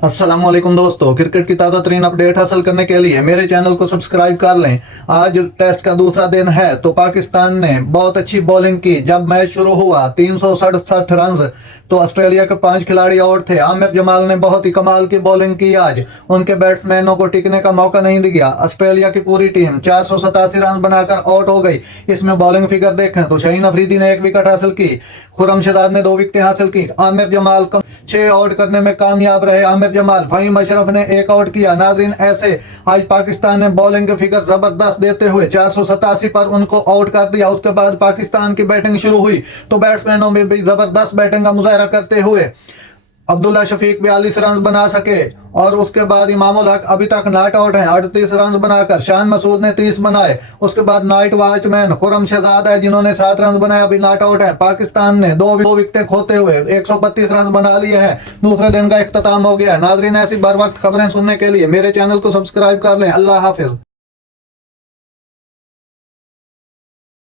अस्सलाम वालेकुम दोस्तों, क्रिकेट की ताज़ा तरीन अपडेट हासिल करने के लिए मेरे चैनल को सब्सक्राइब कर लें। आज टेस्ट का दूसरा दिन है तो पाकिस्तान ने बहुत अच्छी बॉलिंग की। जब मैच शुरू हुआ 367 रन तो ऑस्ट्रेलिया के 5 खिलाड़ी आउट थे। आमिर जमाल ने बहुत ही कमाल की बॉलिंग की। आज उनके बैट्समैनों को टिकने का मौका नहीं दिया। ऑस्ट्रेलिया की पूरी टीम 487 रन बनाकर आउट हो गई। इसमें बॉलिंग फिगर देखें तो शाहीन अफरीदी ने 1 विकेट हासिल की, खुर्रम शहजाद ने 2 विकेटें हासिल की। आमिर जमाल 6 आउट करने में कामयाब रहे। आमिर जमाल, फहीम अशरफ ने 1 आउट किया। नाजरीन, ऐसे आज पाकिस्तान ने बॉलिंग के फिगर जबरदस्त देते हुए 487 पर उनको आउट कर दिया। उसके बाद पाकिस्तान की बैटिंग शुरू हुई तो बैट्समैनों में भी जबरदस्त बैटिंग का मुजाहरा करते हुए अब्दुल्ला शफीक 42 रन बना सके और उसके बाद इमामुल हक अभी तक नॉट आउट है 38 रन बनाकर। शान मसूद ने 30 बनाए। उसके बाद नाइट वॉचमैन खुर्रम शहजाद है जिन्होंने 7 रन बनाए, अभी नॉट आउट है। पाकिस्तान ने 2 विकेटें खोते हुए 132 रन बना लिए हैं। दूसरे दिन का इख्तिताम हो गया है। नाजरीन, ऐसी बर वक्त खबरें सुनने के लिए मेरे चैनल को सब्सक्राइब कर लें। अल्लाह हाफिज।